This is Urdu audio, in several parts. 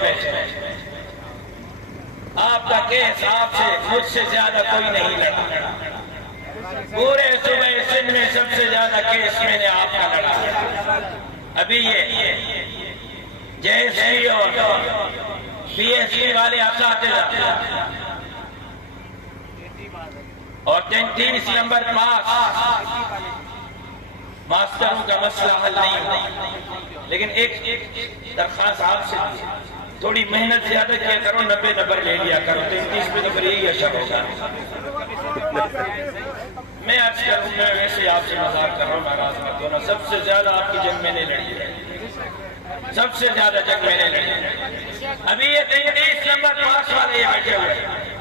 بیٹھے ہیں۔ آپ کا کیس آپ سے مجھ سے زیادہ کوئی نہیں لڑا، پورے صوبہ سندھ میں سب سے زیادہ کیس میں نے آپ کا لڑا۔ ابھی یہ جے ایس سی اور پی ایس سی والے اساتذہ اور 33 نمبر پاس ماسٹروں کا مسئلہ حل نہیں ہوا، لیکن ایک درخواست آپ سے تھوڑی محنت زیادہ کیا کرو، 90 نمبر لے لیا کرو، 33 پہ نمبر یہی اشر ہوگا۔ میں عرض کروں گا، ویسے آپ سے مذاق کر رہا ہوں، ناراض مت ہونا، سب سے زیادہ آپ کی جنگ میں نے لڑی ہے، سب سے زیادہ جنگ میں نے لڑی ہے۔ ابھی یہ 33 نمبر پاس والے یہ بیٹھے ہوئے ہیں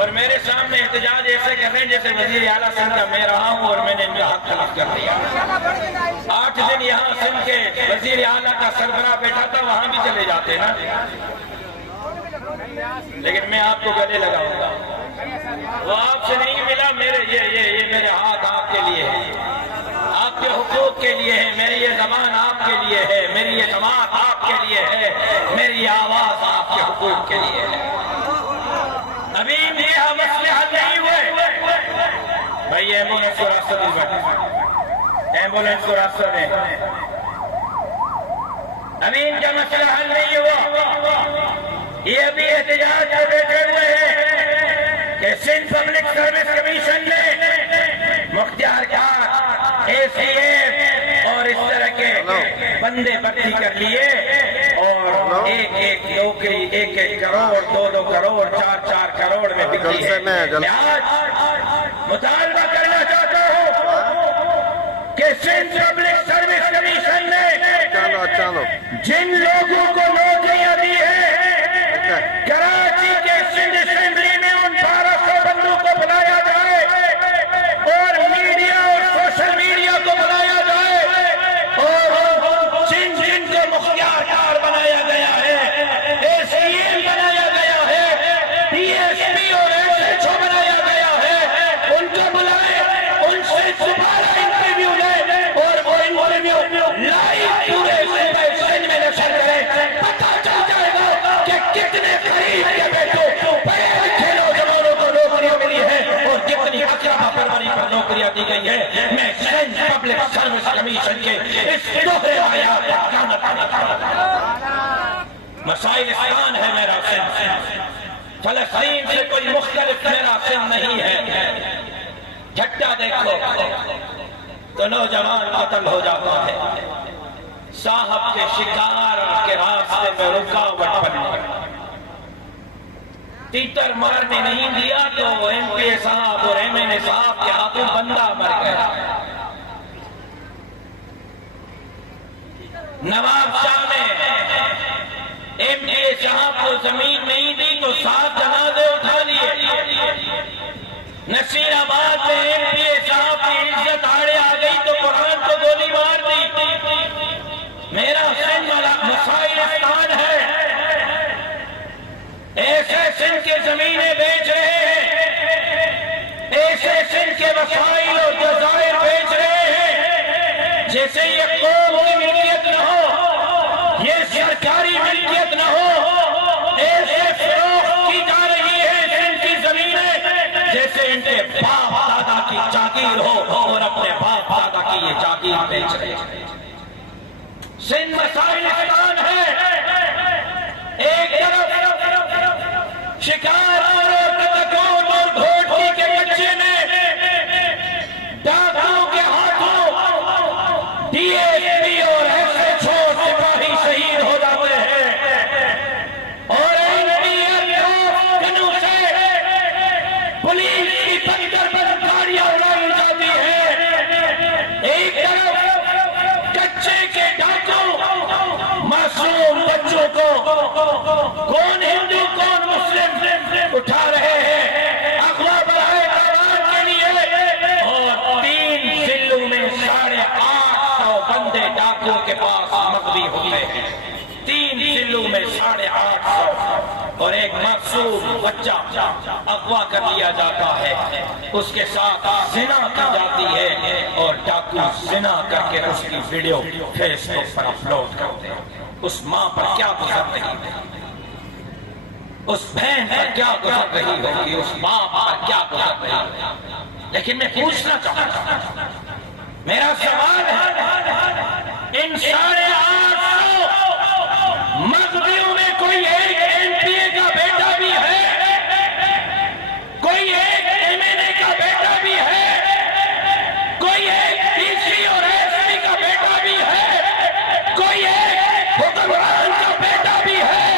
اور میرے سامنے احتجاج ایسے کر رہے ہیں جیسے وزیر اعلیٰ سندھ کا میں رہا ہوں اور میں نے ان کا حق تلف کر دیا۔ 8 دن یہاں سندھ کے وزیر اعلیٰ کا سربراہ بیٹھا تھا، وہاں بھی چلے جاتے نا، لیکن میں آپ کو گلے لگاؤں گا، وہ آپ سے نہیں ملا، یہ میرے ہاتھ آپ کے لیے ہے، آپ کے حقوق کے لیے ہے، میری یہ زبان آپ کے لیے ہے، میری یہ جماعت آپ کے لیے ہے، میری یہ آواز آپ کے حقوق کے لیے ہے۔ ابھی یہ مسئلے حل نہیں ہوئے، بھائی ایمبولینس کو راستہ دیں، ایمبولینس کو راستہ دیں، ابھی ان کا مسئلہ حل نہیں ہوا۔ یہ ابھی احتجاج میں بیٹھے ہوئے ہیں کہ سندھ پبلک سروس کمیشن نے مختار کار، اے سی ایف اور اس طرح کے بندے بھرتی کر لیے اور ایک نوکری 1 کروڑ 2 کروڑ 4 کروڑ میں بکی ہے۔ میں آج مطالبہ کرنا چاہتا ہوں کہ سندھ پبلک سروس کمیشن نے جن لوگوں کو نوکریاں دی ہیں، کراچی کے سندھ اسمبلی میں ان 1200 بندوں کو بلایا جائے اور میڈیا اور سوشل میڈیا کو بلایا جائے اور جن کو مختار کار بنایا گیا ہے، اے سی ایم بنایا گیا ہے، پی ایس پی اور ایس ایچ او بنایا گیا ہے، ان کو بلائے، ان سے دوبارہ انٹرویو لے اور وہ انٹرویو لائیو پورے سندھ میں نشر کریں، پتہ چل جائے گا کہ کتنے قریب کے بیٹوں بڑے اچھے نوجوانوں کو نوکریاں ملی ہیں اور کتنی اقربا پروری پر نوکریاں دی گئی ہیں۔ میں سندھ پبلک سروس کمیشن کے اس دوہرے آیات کا لعنت کرتا ہوں۔ مسائل اسلام ہے میرا سندھ، فلسطین سے کوئی مختلف میرا سندھ نہیں ہے۔ جھٹا دیکھو تو نوجوان قتل ہو جاتا ہے، صاحب کے شکار کے راستے میں رکاوٹ بنی، تیتر مارنے نہیں دیا تو ایم پی صاحب اور ایم این اے صاحب کے ہاتھوں بندہ مر گیا۔ نواب شاہ نے ایم اے صاحب کو زمین نہیں دی تو 7 جنازے اٹھا لیے۔ نصیر آباد میں ایم پی صاحب کی عزت آڑے آ گئی تو قرآن کو گولی مار دی۔ میرا سندھ مسائلستان ہے، ایسے سندھ کے زمینیں بیچ رہے ہیں، ایسے سندھ کے وسائل اور جزائر بیچ رہے ہیں جیسے یہ قوم کی ملکیت نہ ہو، یہ سرکاری ملکیت نہ ہو، ایسے فروخت کی جا رہی ہے سندھ کی زمینیں جیسے ان کے باپ دادا کی جاگیر ہو اور اپنے باپ دادا کی یہ جاگیر بیچ رہے ہیں۔ سندھ مسائلستان ہے، ایک طرف شکار اور کتکون اور گھوٹکی کے بچے میں ڈاکوں کے ہاتھوں ڈی ایس پی اور ایس ایچ او سپاہی شہید ہو جاتے ہیں اور این ڈی ایف گنوں سے پولیس کی پتھر پر گاڑیاں اڑائی جاتی ہیں۔ ایک طرف کچے کے ڈاکو معصوم بچوں کو کون ہندو کون مسلم اٹھا رہے ہیں اغوا برائے تاوان کے لیے، اور 3 ضلعوں میں 850 بندے ڈاکوں کے پاس مقبی ہوتے ہیں۔ 3 ضلعوں میں 850 اور ایک معصوم بچہ اغوا کر لیا جاتا ہے، اس کے ساتھ زنا کی جاتی ہے اور ڈاکو زنا کر کے اس کی ویڈیو فیس بک پر اپلوڈ کرتے ہیں۔ اس ماں پر کیا گزر رہی ہے، اس بہن پر کیا گزر رہی ہوگی، اس باپ پر کیا گزر رہی ہوگی. لیکن میں پوچھنا چاہتا ہوں، میرا سوال ہے، ان سارے 800 مغویوں میں کوئی ایک ایم پی اے کا بیٹا بھی ہے، کوئی ایک ایم این اے کا بیٹا بھی ہے، کوئی ایک ڈی سی اور ایس پی کا بیٹا بھی ہے، کوئی ایک حکمران کا بیٹا بھی ہے،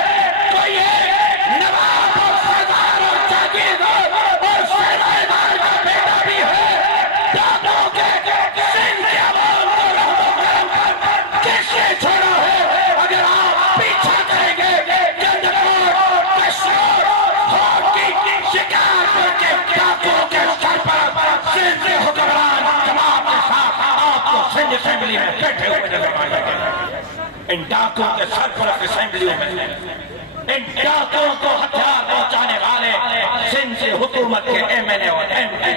کوئی ایک نواب اور سردار اور جاگیردار اور سرمایہدار کا بیٹا بھی ہے. ڈاکوں کے سندھ کے عوام کو رحم و کرم پر کس نے چھوڑا ہے؟ اگر آپ پیچھا کریں گے گندگوٹ کشور ہوٹ کی شکار کر کے ڈاکوں کے سر پر سندھ کے حکمران جماعت کے ساتھ آپ کو سندھ اسمبلی میں بیٹھے ہوئے نظر آئیں گے. ان ڈاکوں کے سرپرست اسمبلیوں میں، ان ڈاکوں کو ہتھیار پہنچانے والے سندھ سے حکومت کے ایم این اے اور ایم پی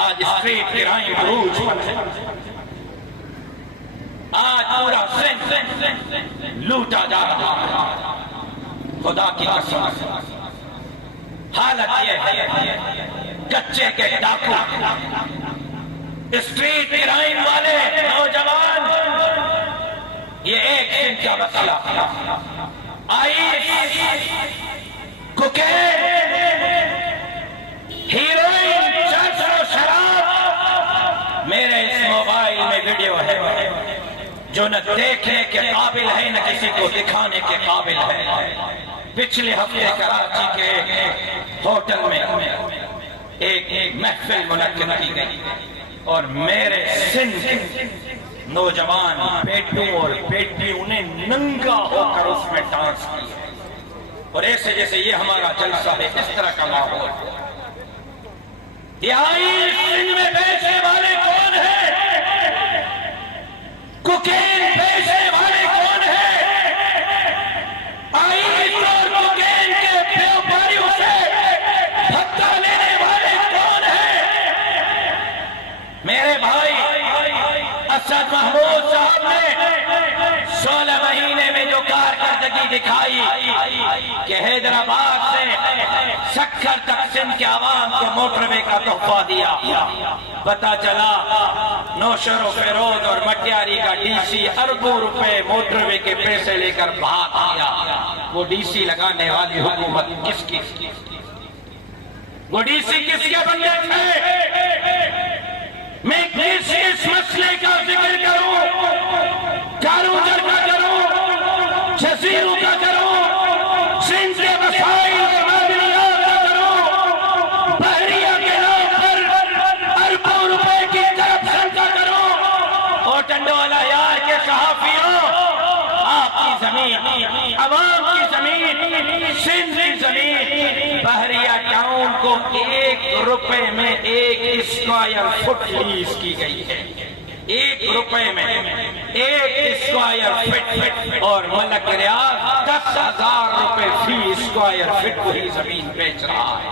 آج اسٹریٹ کرائم عروج پر ہے. آج پورا سندھ لوٹا جا رہا ہے. خدا کی قسم حالت یہ ہے، کچے کے ڈاکو، اسٹریٹ کرائم والے نوجوان، یہ ایک سندھ کا مسئلہ، آئس، کوکین، ہیروئن، چرس و شراب. میرے اس موبائل میں ویڈیو ہے جو نہ دیکھنے کے قابل ہے نہ کسی کو دکھانے کے قابل ہے. پچھلے ہفتے کراچی کے ہوٹل میں ایک محفل منعقد کی گئی اور میرے سندھ کے نوجوان بیٹوں اور بیٹیوں نے ننگا ہو کر اس میں ڈانس کی، اور ایسے جیسے یہ ہمارا جلسہ ہے، اس طرح کا ماحول. یہاں سندھ میں بیچنے والے کون ہیں؟ کوکین بیچنے والے کون ہیں؟ آئس اور کوکین کے بیوپاریوں سے بھتہ لینے والے کون ہیں؟ میرے بھائی اسد محمود صاحب نے 16 مہینے میں جو کارکردگی دکھائی کہ حیدرآباد سے سکھر تک سندھ کے عوام کو موٹر وے کا تحفہ دیا. پتا چلا نوشہر و فیروز اور مٹیاری کا ڈی سی اربوں روپے موٹر وے کے پیسے لے کر بھاگ گیا. وہ ڈی سی لگانے والی حکومت کس کی؟ وہ ڈی سی کس کے بندے تھے؟ میں اس مسئلے کا ذکر کروں، کارونگر کا کروں، جزیروں کا کروں، سندھ کے مسائل اور معدنیات کا کروں، بحریہ کے نام پر اربوں روپے کی کرپشن کا کروں. اور ٹنڈو والا یار کے صحافیوں، آپ کی زمین، عوام کی زمین، سندھ کی زمین، بحریہ ٹاؤن کو 1 روپے میں 1 اسکوائر فٹ لیز کی گئی ہے. 1 روپے میں 1 اسکوائر فٹ، اور ملک ریاض 10,000 روپے فی اسکوائر فٹ وہی زمین بیچ رہا ہے.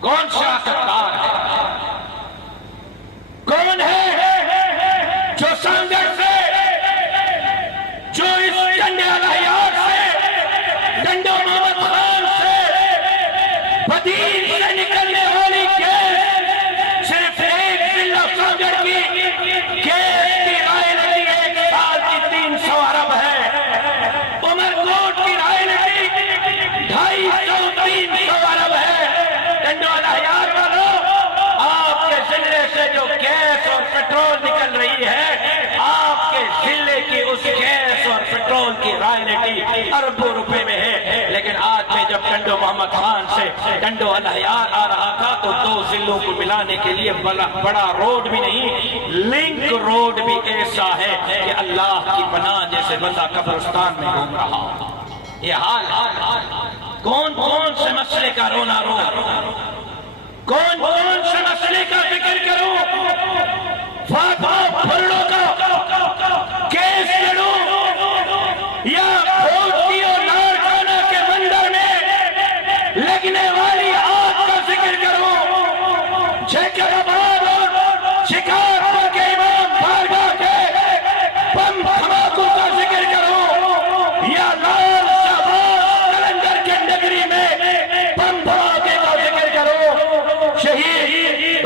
کون سیاستدار ہے؟ کون ہے جو سانگر سے، جو اس ٹنڈے والا یار سے، ٹنڈو محمد خان سے، بدین سے نکلنے والی گیس صرف 1 ضلع سانگر کی گیس کی رائلٹی 1 سال کی 300 ارب ہے. عمر کوٹ کی رائلٹی 250-300 ارب ہے. ٹنڈو والا یار والوں، آپ کے ضلع سے جو گیس اور پیٹرول نکل رہی ہے، آپ کے ضلع کی اس گیس اور پیٹرول کی رائلٹی اربوں روپے میں ہے. لیکن آج میں جب ٹنڈو محمد خان سے ٹنڈو الہیار آ رہا تھا تو 2 ضلعوں کو ملانے کے لیے بڑا روڈ بھی نہیں، لنک روڈ بھی ایسا ہے کہ اللہ کی پناہ جیسے بندہ قبرستان میں گھوم رہا. یہ حال کون سے مسئلے کا رونا رو، کون سے مسئلے کا ذکر کروں؟ فاطمہ پھرڑوں کا کیس لڑوں یا کھوٹی اور نارکانہ کے بندر میں لگنے والی آگ کا ذکر کروں؟ جیکرآباد اور شکارپور کے امام بارگاہ کے بم دھماکوں کا ذکر کروں؟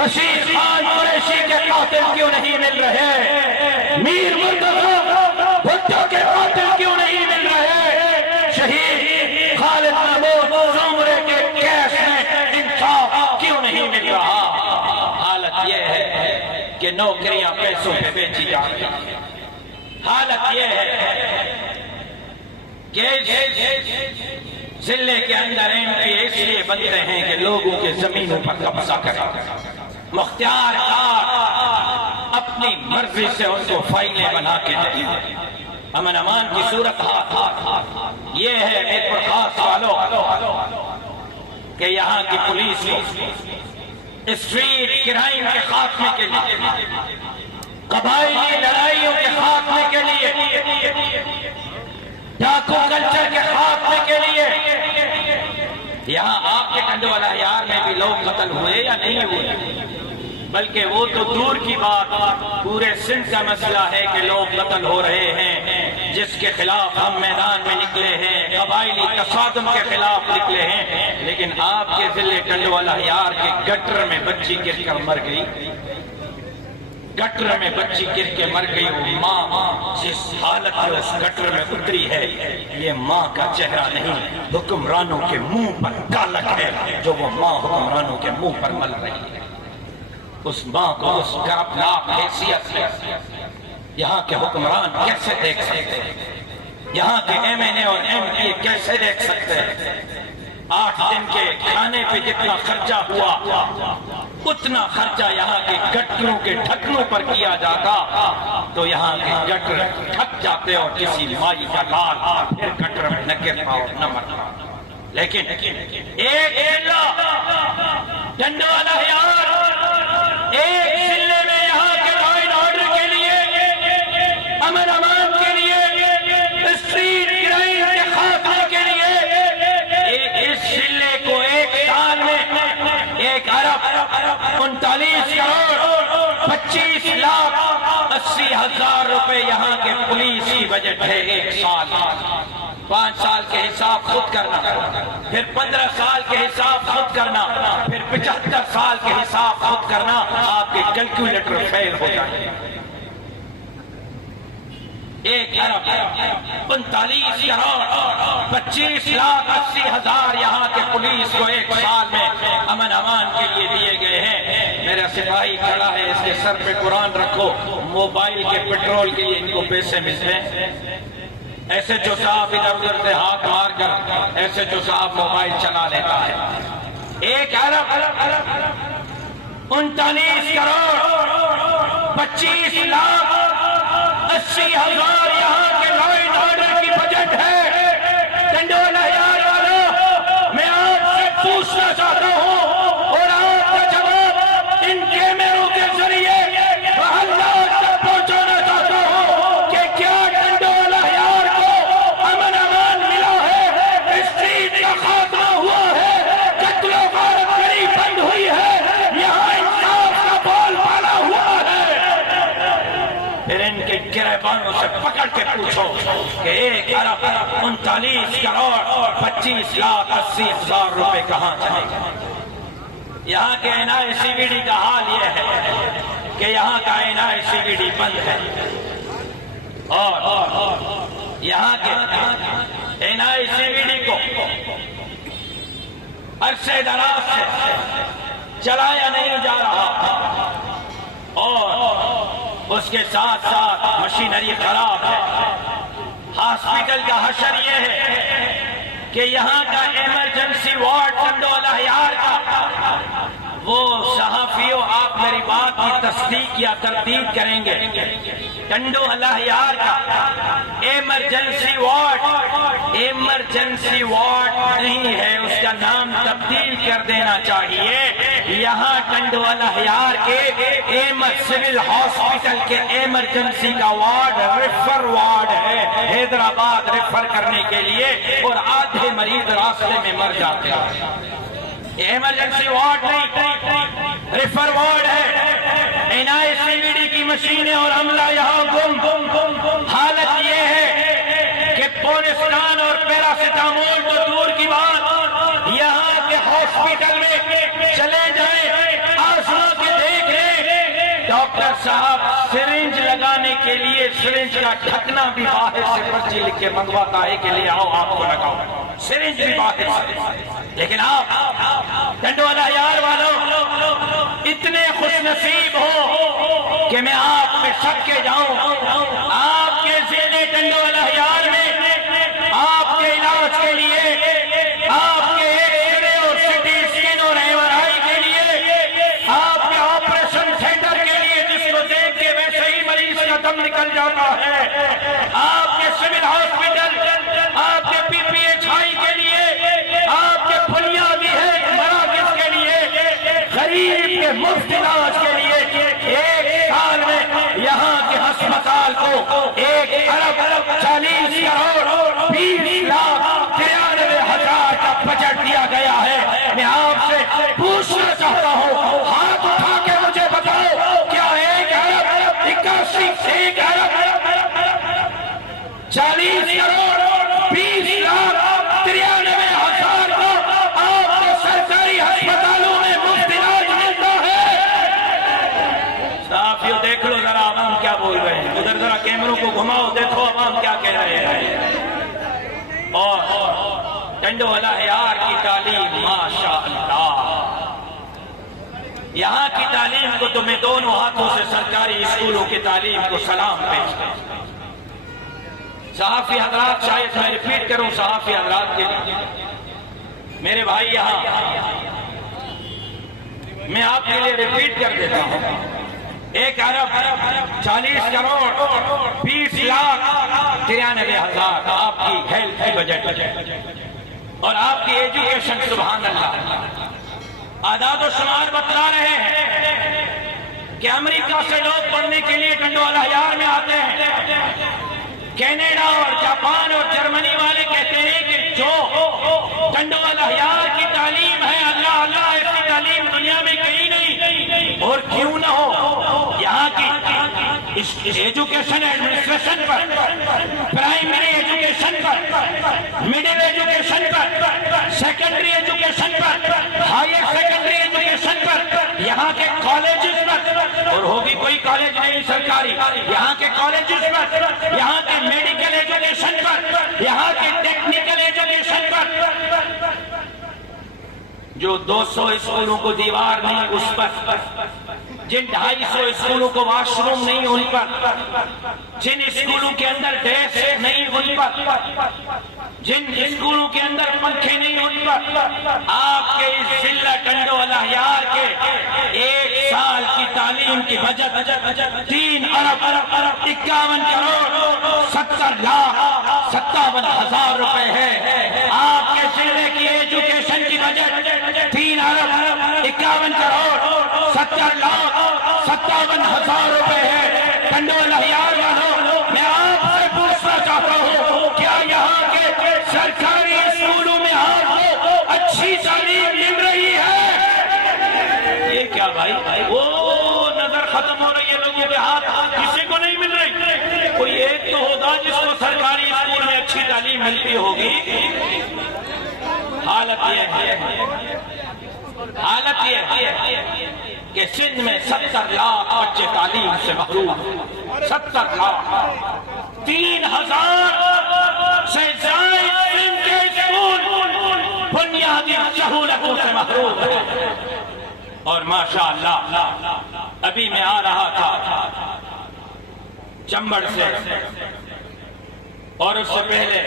بشیر خان قریشی کے قاتل کیوں نہیں مل رہے؟ میر مرتضی بھٹو کے قاتل کیوں نہیں مل رہے؟ شہید خالد محمود زمرے کے کیس میں انصاف کیوں نہیں مل رہا؟ حالت یہ ہے کہ نوکریاں پیسوں پہ بیچی جا رہی ہیں۔ حالت یہ ہے کہ ضلع کے اندر MP اس لیے بنتے ہیں کہ لوگوں کے زمینوں پر قبضہ کریں، مختار کار اپنی مرضی سے ان کو فائلیں بنا کے دیں۔ امن امان کی صورت یہ ہے ایک خاص والوں کہ یہاں کی پولیس کو اسٹریٹ کرائم کے خاتمے کے لیے، قبائلی لڑائیوں کے خاتمے کے لیے، ڈاکو کلچر کے خاتمے کے لیے، یہاں آپ کے ٹنڈوالا یار میں بھی لوگ قتل ہوئے یا نہیں ہوئے؟ بلکہ وہ تو دور کی بات، پورے سندھ کا مسئلہ ہے کہ لوگ قتل ہو رہے ہیں، جس کے خلاف ہم میدان میں نکلے ہیں، قبائلی تصادم کے خلاف نکلے ہیں۔ لیکن آپ کے ضلع ٹنڈوالا یار کے گٹر میں بچی گر کر مر گئی، گٹر میں بچی گر کے مر گئی۔ وہ ماں جس حالت میں اس گٹر میں اتری ہے، یہ ماں کا چہرہ نہیں، حکمرانوں کے منہ پر کالک ہے جو وہ ماں حکمرانوں کے منہ پر مل رہی ہے۔ اس ماں کو اس گربناک حیثیت سے یہاں کے حکمران کیسے دیکھ سکتے ہیں؟ یہاں کے MNA اور MP کیسے دیکھ سکتے ہیں؟ 8 دن کے کھانے پہ جتنا خرچہ ہوا اتنا خرچہ یہاں کے گٹروں کے ڈھکنوں پر کیا جاتا تو یہاں کے گٹر ڈھک جاتے اور کسی مائی کا لال پھر گٹر میں نہ گر پاؤ نہ مر پاؤ۔ لیکن ایک ضلع ٹنڈوالا یار، ایک ضلع میں یہاں کے لا اینڈ آرڈر کے لیے، امن امان کے لیے، اسٹریٹ کرائم کے خاتمے کے لیے، اس ضلع کو ایک سال میں 1 ارب 39 کروڑ 25 لاکھ 80 ہزار روپے یہاں کے پولیس کی بجٹ ہے ایک سال۔ 5 سال کے حساب خود کرنا، پھر 15 سال کے حساب خود کرنا، پھر 75 سال کے حساب خود کرنا، آپ کے کیلکولیٹر فیل ہو جائیں گے۔ 1 ارب 39 کروڑ 25 لاکھ 80 ہزار یہاں کے پولیس کو ایک سال میں امن امان کے لیے دیے گئے ہیں۔ میرا سپاہی کھڑا ہے، اس کے سر پہ قرآن رکھو، موبائل کے پیٹرول کے لیے ان کو پیسے ملتے ہیں۔ ایسے جو صاحب ادھر ادھر سے ہاتھ مار کر ایسے جو صاحب موبائل چلا لیتا ہے۔ 1 ارب 39 کروڑ 25 لاکھ 80 ہزار یہاں کے لا اینڈ آرڈر کی بجٹ ہے۔ ٹنڈوالا یار والا، میں آپ سے پوچھنا چاہتا ہوں اور آپ کا جواب ان کیمروں کے ذریعے محلات تک پہنچانا چاہتا ہوں کہ کیا ٹنڈوالا یار کو امن امان ملا ہے؟ اسٹریٹ کا خاتمہ ہوا ہے، قتل و غارت گری بند ہوئی ہے، یہاں انصاف کا بول بالا ہوا ہے۔ پھر ان کے گریبانوں سے پکڑ کے پوچھو کہ 1 ارب 39 کروڑ 25 لاکھ 80 ہزار روپے کہاں چلے گئے؟ یہاں کے NICVD کا حال یہ ہے کہ یہاں کا NICVD بند ہے، اور یہاں کے NICVD کو عرصے دراز سے چلایا نہیں جا رہا، اور اس کے ساتھ ساتھ مشینری خراب ہے۔ ہاسپٹل کا حشر یہ ہے کہ یہاں کا ایمرجنسی وارڈ ٹنڈوالا یار کا، وہ صحافیوں آپ میری بات کی تصدیق یا تردید کریں گے، ٹنڈوالا یار کا ایمرجنسی وارڈ نہیں ہے، اس کا نام تبدیل کر دینا چاہیے۔ یہاں ٹنڈوالا یار کے سول ہاسپٹل کے ایمرجنسی کا وارڈ ریفر وارڈ ہے، حیدرآباد ریفر کرنے کے لیے، اور آدھے مریض راستے میں مر جاتے ہیں۔ ایمرجنسی وارڈ نہیں، ریفر وارڈ ہے۔ NICVD کی مشینیں اور عملہ یہاں گم۔ حالت یہ ہے کہ پونستان اور پیراسیٹامول تو دور کی بات، یہاں کے ہاسپٹل میں چلے جائیں، آسما کے ڈاکٹر صاحب سرنج لگانے کے لیے سرنج کا ڈھکنا بھی باہر سے پرچی لکھ کے منگواتا ہے کہ لے آؤ آپ کو لگاؤ، سرنج بھی باہر سے۔ لیکن آپ ٹنڈو والا یار والوں اتنے خوش نصیب ہو کہ میں آپ پہ شک کے جاؤں، آپ کے ضلع ٹنڈو والا یار میں آپ کے علاج کے لیے، آپ کے ایکس-رے اور سٹی اسکین اور ایم آر آئی کے لیے، آپ کے آپریشن تھیٹر کے لیے جس کو دیکھ کے ویسے ہی مریض کا دم نکل جاتا ہے، آپ کے سول ہاسپٹل، آپ کے پی پی ایچ آئی کے لیے، آپ کے بنیادی ہے مراکز کے لیے، غریب کے مفت علاج کے لیے ایک سال میں یہاں کے ہسپتال کو 1,40,20,93,93,000 کا بجٹ دیا گیا ہے۔ میں آپ سے پوچھنا چاہتا ہوں، ہاتھ اٹھا کے مجھے بتاؤ، کیا 1,81,40,20,93,000 کو آپ کے سرکاری ہسپتالوں میں مفت علاج ملتا ہے؟ صحافیوں دیکھ لو ذرا عوام کیا بول رہے ہیں، ادھر ذرا کیمروں کو گھماؤ، دیکھو عوام کیا کہہ رہے ہیں۔ اور ٹنڈو والا یار کی تعلیم ماشاءاللہ، یہاں کی تعلیم کو تو میں دونوں ہاتھوں سے سرکاری اسکولوں کی تعلیم کو سلام پیش کرتا ہوں۔ صحافی حضرات، شاید میں ریپیٹ کروں صحافی حضرات کے لیے، میرے بھائی یہاں میں آپ کے لیے ریپیٹ کر دیتا ہوں، 1,40,20,93,000 آپ کی ہیلتھ کی بجٹ اور آپ کی ایجوکیشن، سبحان اللہ۔ اعداد و شمار بتلا رہے ہیں کہ امریکہ سے لوگ پڑھنے کے لیے ٹنڈو والا یار میں آتے ہیں، کینیڈا اور جاپان اور جرمنی والے کہتے ہیں کہ جو ٹنڈو والا یار کی تعلیم ہے، اللہ اللہ ایسی تعلیم دنیا میں کہیں نہیں، اور کیوں نہ ہو، یہاں کی ایجوکیشن ایڈمنسٹریشن پر، پرائمری ایجوکیشن پر، مڈل ایجوکیشن پر، سیکنڈری ایجوکیشن پر، ہائر سیکنڈری ایجوکیشن پر، یہاں کے کالجز پر، اور ہوگی کوئی کالج نہیں سرکاری، یہاں کے کالجز پر، یہاں کے میڈیکل ایجوکیشن پر، یہاں کے ٹیکنیکل ایجوکیشن پر، جو 200 اسکولوں کو دیوار نہیں اس پر، جن 250 اسکولوں کو واش روم نہیں ان پر، جن اسکولوں کے اندر ڈیسک نہیں ان پر، جن اسکولوں کے اندر پنکھے نہیں ان پر، آپ کے اس ضلع ٹنڈو والا یار کے 1 سال کی تعلیم کی بجٹ 3,71,57,57,000 روپے ہے۔ آپ کے ضلع کی ایجوکیشن کی بجٹ 3,71,70,57,000 روپے ہے۔ ٹنڈو والا یار والوں، میں آپ سے پوچھنا چاہتا ہوں، کیا یہاں کے سرکاری اسکولوں میں آپ کو اچھی تعلیم مل رہی ہے؟ یہ کیا بھائی، وہ نظر ختم ہو رہی ہے لوگوں کے ہاتھ، کسی کو نہیں مل رہی، کوئی ایک تو ہوگا جس کو سرکاری اسکول میں اچھی تعلیم ملتی ہوگی۔ حالت یہ ہے کہ سندھ میں 70 لاکھ بچے تعلیم سے محروم، 70 لاکھ، 3,000 سے زائد سندھ کے اسکول بنیادی سہولتوں سے محروم ہیں۔ اور ماشاءاللہ ابھی میں آ رہا تھا چمبڑ سے، اور اس سے پہلے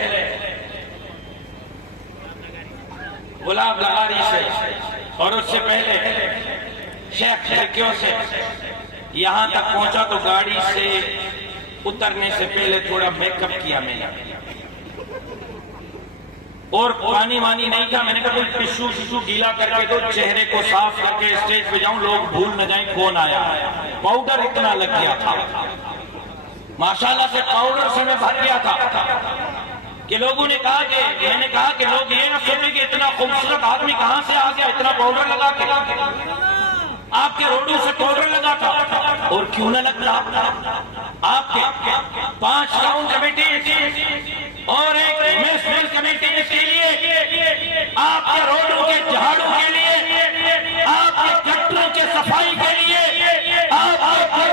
گلاب لہاری سے، اور اس سے پہلے شیخ کھڑکیوں سے یہاں تک پہنچا تو گاڑی سے اترنے سے پہلے تھوڑا میک اپ کیا میں نے، اور پانی وانی نہیں تھا، میں نے کہا کوئی ٹشو گیلا کر کے دو، چہرے کو صاف کر کے اسٹیج پہ جاؤں، لوگ بھول نہ جائیں کون آیا۔ پاؤڈر اتنا لگ گیا تھا، ماشاءاللہ سے پاؤڈر سے میں بھر گیا تھا کہ لوگوں نے کہا کہ، میں نے کہا کہ لوگ یہ نہ سوچیں کہ اتنا خوبصورت آدمی کہاں سے آ گیا اتنا پاؤڈر لگا کے، آپ کے روڈوں سے پاؤڈر لگا تھا، اور کیوں نہ لگتا، آپ کے 5 ٹاؤن کمیٹی اور ایک میونسپل کمیٹی کے لیے، آپ کے روڈوں کے جھاڑو کے لیے، آپ کے گٹروں کے صفائی کے لیے، آپ کے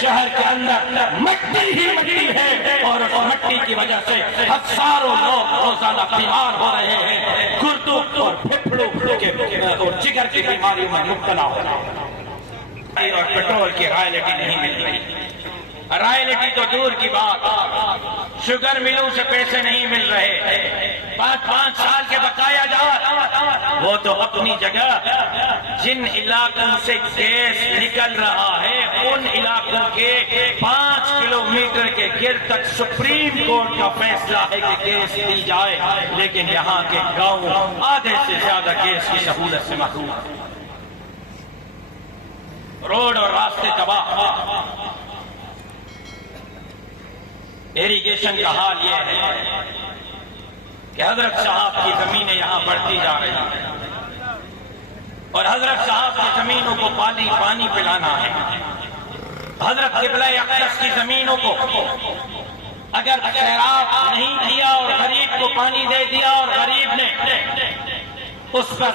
شہر کے اندر مٹی ہی مٹی ہے، اور اس مٹی کی وجہ سے ہزاروں لوگ روزانہ بیمار ہو رہے ہیں، گردوں اور پھیپھڑوں کے اور جگر کی بیماریوں میں مبتلا ہو رہے ہیں، اور پیٹرول کی رائلٹی نہیں مل رہی۔ رائلٹی تو دور کی بات، شوگر ملوں سے پیسے نہیں مل رہے، 5 سال کے بقایا جات وہ تو اپنی جگہ، جن علاقوں سے گیس نکل رہا ہے ان علاقوں کے 5 کلومیٹر کے گرد تک سپریم کورٹ کا فیصلہ ہے کہ گیس دی جائے، لیکن یہاں کے گاؤں آدھے سے زیادہ گیس کی سہولت سے محروم ہیں۔ روڈ اور راستے تباہ، ایریگیشن کا حال یہ ہے کہ حضرت صاحب کی زمینیں یہاں بڑھتی جا رہی ہیں، اور حضرت صاحب کی زمینوں کو پانی پلانا ہے۔ حضرت قبلہ اقدس کی زمینوں کو اگر خیرات نہیں دیا اور غریب کو پانی دے دیا، اور غریب نے اس پر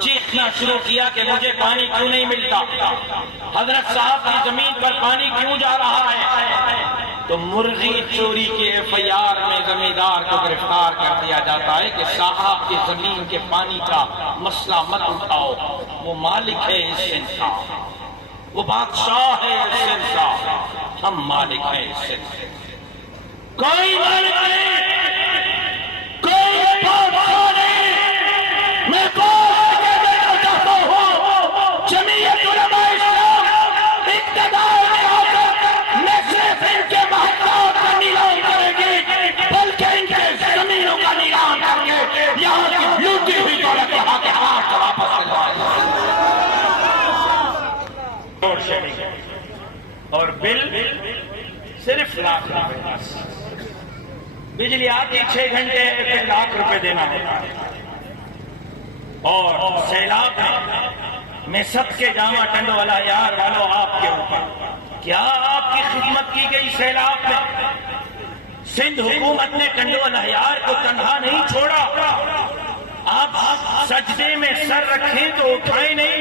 چیخنا شروع کیا کہ مجھے پانی کیوں نہیں ملتا، حضرت صاحب کی زمین پر پانی کیوں جا رہا ہے، تو مرغی چوری کے ایف آئی آر میں زمیندار کو گرفتار کر دیا جاتا ہے کہ صاحب کی زمین کے پانی کا مسئلہ مت اٹھاؤ، وہ مالک ہے اس سندھ کا، وہ بادشاہ ہے اس سندھ کا، ہم مالک ہیں اس سندھ سے، کوئی مالک نہیں، کوئی بادشاہ نہیں۔ میں بات کہنا چاہتا ہوں، جمعیت علماء اسلام اقتدار میں آ کر نہ صرف ان کے محلات کا نیلام کرے گی، بلکہ ان کے زمینوں کا نیلام کر کے یہاں کی لوٹی ہوئی دولت یہاں کے ہاتھ واپس دلوائے گی۔ اور بل صرف لاکھ روپے، بجلی آتی 6 گھنٹے پھر لاکھ روپے دینا ہوتا ہے، اور سیلاب میں سب کے جامع ٹنڈو والا یار والو آپ کے اوپر، کیا آپ کی خدمت کی گئی سیلاب میں؟ سندھ حکومت نے ٹنڈو والا یار کو تنہا نہیں چھوڑا، آپ سجدے میں سر رکھیں تو اٹھائیں نہیں،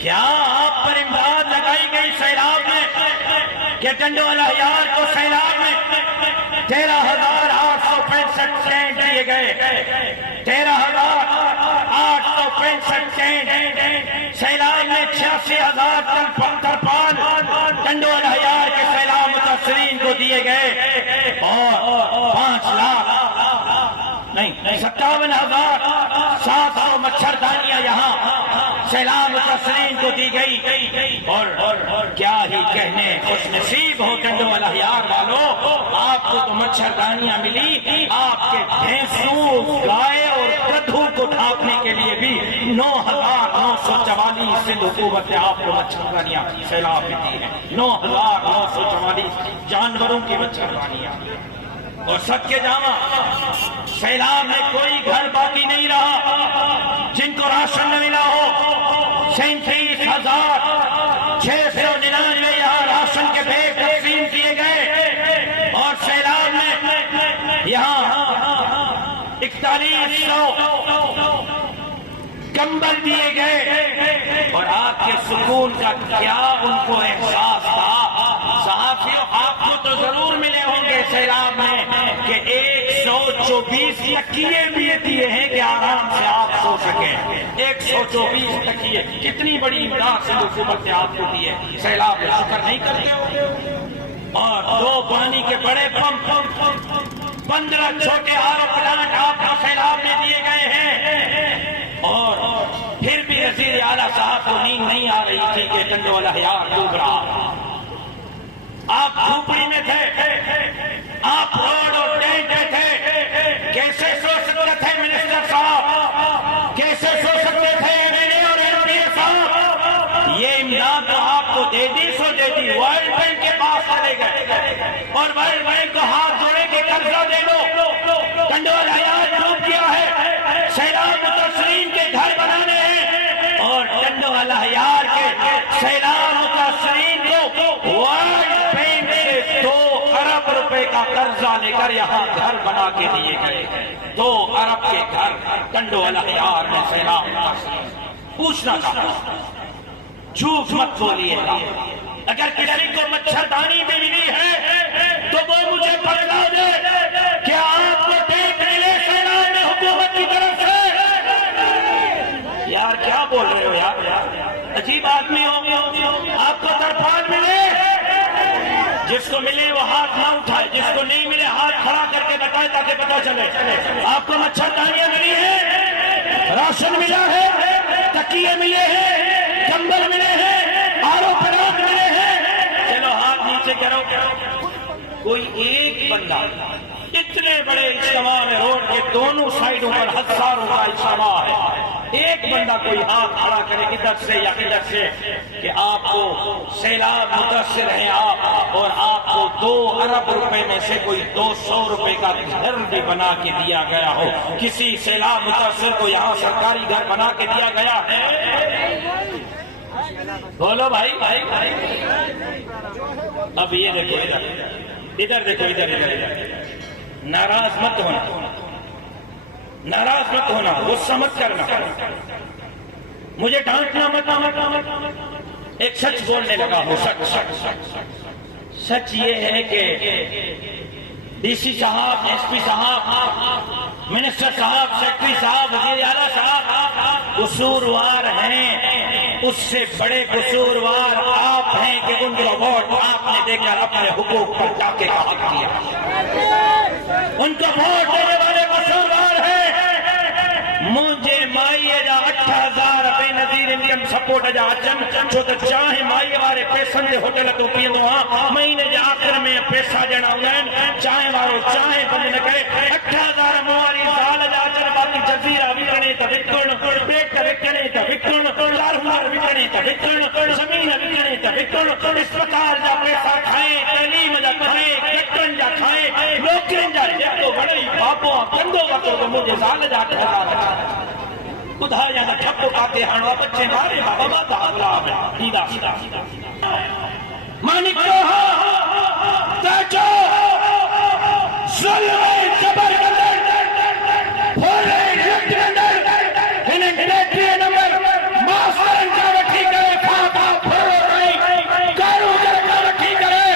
کیا آپ پر امداد لگائی گئی سیلاب میں کہ ٹنڈو والا یار کو سیلاب میں 13,865 ٹینٹ دیے گئے، 13,865 ٹینٹ، سیلاب میں 86,000 ترپال ٹنڈو الحیار کے سیلاب متاثرین کو دیے گئے، اور 5 لاکھ نہیں 57,700 مچھردانیاں یہاں سیلاب متاثرین کو دی گئی، اور کیا ہی کہنے، خوش نصیب ہو ٹنڈو الحیار والو، آپ کو تو مچھردانیاں ملی، آپ کے بھینسوں، گائے اور گدھوں کو ڈھانپنے کے لیے بھی 9,944 سندھ حکومت نے آپ کو مچھردانیاں سیلاب میں دی ہیں، 9,944 جانوروں کی مچھردانیاں، اور سب کے جامع سیلاب میں کوئی گھر باقی نہیں رہا جن کو راشن نہ ملا ہو، 37,699 یہاں راشن کے بیگ تقسیم کیے گئے، اور سیلاب میں یہاں 4100 کمبل دیے گئے، اور آپ کے سکون کا کیا ان کو احساس تھا؟ صحافیوں آپ کو تو ضرور ملے ہوں گے سیلاب میں کہ 124 تکیے بھی دیے ہیں کہ آرام سے آپ سو سکیں، 124 تکیے، کتنی بڑی امداد سے حکومت نے آپ کو دی ہے، سیلاب میں شکر نہیں کرتے ہو؟ اور 2 پانی کے بڑے پمپ، 15 چھوٹے آر او پلانٹ آپ کو سیلاب میں دیے گئے ہیں، اور پھر بھی وزیر اعلیٰ صاحب کو نیند نہیں آ رہی تھی کہ ٹنڈو الحیار ڈوب رہا، آپ جھوپڑی میں تھے، آپ روڈ اور ٹینٹ میں تھے، کیسے سو سکتے تھے منسٹر صاحب، کیسے سو سکتے تھے ایم ایل اے اور ایم پی اے صاحب؟ یہ امداد تو آپ کو دے دی سو دے دی، ورلڈ بینک کے پاس چلے گئے، اور ورلڈ بینک کو ہاتھ جوڑے کے قرضہ دے دو، ٹنڈو الحیار ڈوب گیا ہے، سیلاب متاثرین کے گھر بنانے ہیں، اور ٹنڈو الحیار کے سیلاب متاثرین کو ورلڈ بینک سے 2 ارب روپے کا قرضہ لے کر یہاں گھر بنا کے دیے گئے، 2 ارب کے گھر ٹنڈو الحیار میں سیلاب متاثرین۔ پوچھنا چاہتا ہوں، جھوٹ مت بولیے گا، اگر کسی کو مچھردانی بھی ملی ہے تو وہ مجھے بتلا دے کہ آپ کو ٹیک ملے سیلاب میں حکومت کی طرف سے؟ یار کیا بول رہے ہو یار؟ عجیب آدمی ہو. آپ کو ترپال ملے، جس کو ملے وہ ہاتھ نہ اٹھائے، جس کو نہیں ملے ہاتھ کھڑا کر کے بتائے تاکہ پتہ چلے. آپ کو مچھردانیاں ملی ہیں، راشن ملا ہے، تکیے ملے ہیں، کمبل ملے ہیں، آرو پناہ ملے ہیں. چلو ہاتھ نیچے کرو. کوئی ایک بندہ، اتنے بڑے اجتماع میں روڈ کے دونوں سائڈوں پر ہزاروں کا اجتماع ہے، ایک بندہ کوئی ہاتھ کھڑا کرے ادھر سے یا ادھر سے کہ آپ کو سیلاب متاثر ہیں آپ، اور آپ کو 2 ارب روپے میں سے کوئی 200 روپے کا گھر بھی بنا کے دیا گیا ہو. کسی سیلاب متاثر کو یہاں سرکاری گھر بنا کے دیا گیا ہے؟ بولو بھائی. اب یہ دیکھو ادھر دیکھو، ادھر ناراض مت ہونا، ناراض مت ہونا، غصہ مت کرنا، مجھے ڈانٹنا مت. ایک سچ بولنے لگا ہوں. سچ یہ ہے کہ ڈی سی صاحب، ایس پی صاحب، منسٹر صاحب، سیکرٹری صاحب، وزیر اعلیٰ صاحب قصوروار ہیں. اس سے بڑے قصوروار آپ ہیں کہ ان کو ووٹ آپ نے دے کر اپنے حقوق پر ڈاکے کا حق کیا. ان کو ووٹ دینے والے قصوروار ہیں. مجھے مائی جا 8000 بے نظیر انڈیم سپورٹ جا اچن چھو تو چاہے مائی والے پیسن دے ہوٹل تو پیندو ہاں مہینے جا آخر میں پیسہ جنا ہوئے چاہے والے چاہے بند نہ کرے. 8000 مواری سال جا اچن باقی جزیرہ وکنے تا وکن، پیٹ وکنے تا وکن، چارہوار وکنے تا وکن، زمین وکنے تا وکن، اسپتال جا پیسہ کھائیں، تعلیم جا کھائیں، کٹن جا کھائیں، نوکرین جا جتو بڑی باپو کندو وقت تو مجھے سال جا 8000 خدا جانا ٹھپ پاتے ہانوا بچے مارے بابا باتا اغلاب ہے. دیدہ مانک روحا تاچو ظلم جبر کندر بھولے جت کندر انہیں گھنیٹی نمبر ماسرن کا وٹھی کرے فاقا بھولو رہی کارو جر کا وٹھی کرے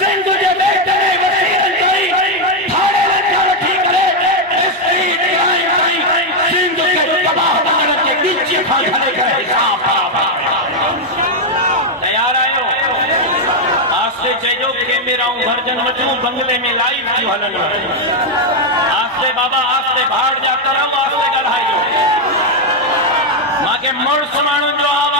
سندھو جے بیٹنے وسیرن کوئی تھاڑے لن کا وٹھی کرے اسٹریٹ کرائی سندھو کے تباہ بنگلت کے بیچے کھان کھانے کا حساب. تیار آئے ہو؟ آستے چاہیے کہ میرا ہوں بھرجن مچوں بنگلے میں لائیو کیوں ہلن ہے. آستے بابا آستے بھاڑ جاتا رہو، آستے گل آئے ہو. ماں کے مڑ سمانو جو آپ